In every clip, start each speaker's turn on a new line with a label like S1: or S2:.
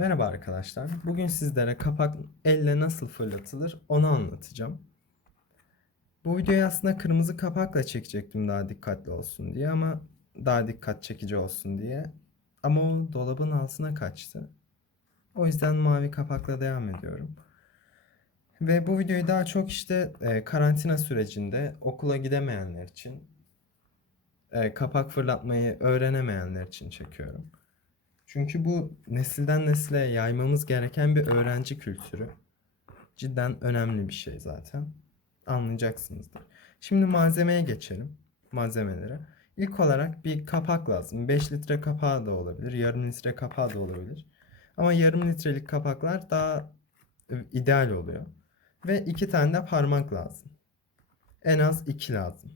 S1: Merhaba arkadaşlar. Bugün sizlere kapak elle nasıl fırlatılır onu anlatacağım. Bu videoyu aslında kırmızı kapakla çekecektim daha dikkatli olsun diye ama daha dikkat çekici olsun diye. Ama o dolabın altına kaçtı. O yüzden mavi kapakla devam ediyorum. Ve bu videoyu daha çok işte e, karantina sürecinde okula gidemeyenler için, e, kapak fırlatmayı öğrenemeyenler için çekiyorum. Çünkü bu nesilden nesile yaymamız gereken bir öğrenci kültürü. Cidden önemli bir şey zaten. Anlayacaksınızdır. Şimdi malzemeye geçelim. Malzemelere. İlk olarak bir kapak lazım. 5 litre kapağı da olabilir. Yarım litre kapağı da olabilir. Ama yarım litrelik kapaklar daha e, ideal oluyor. Ve iki tane de parmak lazım. En az iki lazım.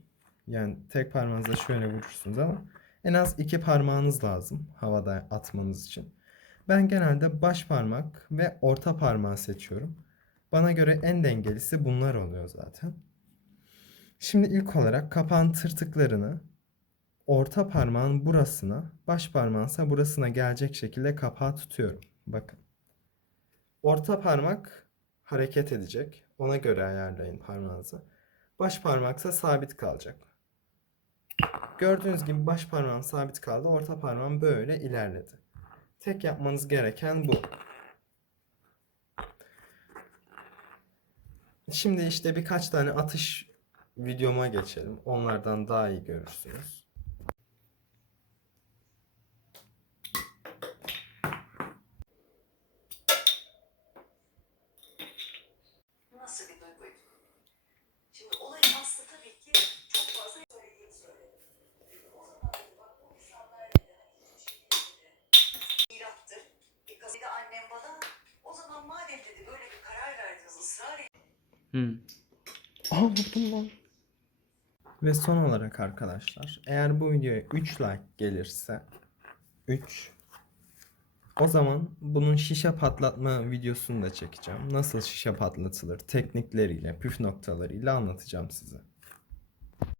S1: Yani tek parmağınızla şöyle vurursunuz ama en az iki parmağınız lazım havada atmanız için. Ben genelde baş parmak ve orta parmağı seçiyorum. Bana göre en dengelisi bunlar oluyor zaten. Şimdi ilk olarak kapağın tırtıklarını orta parmağın burasına, baş parmağınsa burasına gelecek şekilde kapağı tutuyorum. Bakın. Orta parmak hareket edecek. Ona göre ayarlayın parmağınızı. Baş parmaksa sabit kalacak. Gördüğünüz gibi baş parmağım sabit kaldı. Orta parmağım böyle ilerledi. Tek yapmanız gereken bu. Şimdi işte birkaç tane atış videoma geçelim. Onlardan daha iyi görürsünüz.
S2: Nasıl bir duyguydu? Şimdi olayın aslı tabii ki çok fazla söylediğim söyledim. O zaman dedim, bak bu insanlar neden hiçbir şey bilmedi. İrattır. Bir de annem bana o zaman madem dedi böyle bir karar verdiniz ısrar
S1: Ve son olarak arkadaşlar eğer bu videoya 3 like gelirse 3 o zaman bunun şişe patlatma videosunu da çekeceğim. Nasıl şişe patlatılır teknikleriyle, püf noktalarıyla anlatacağım size.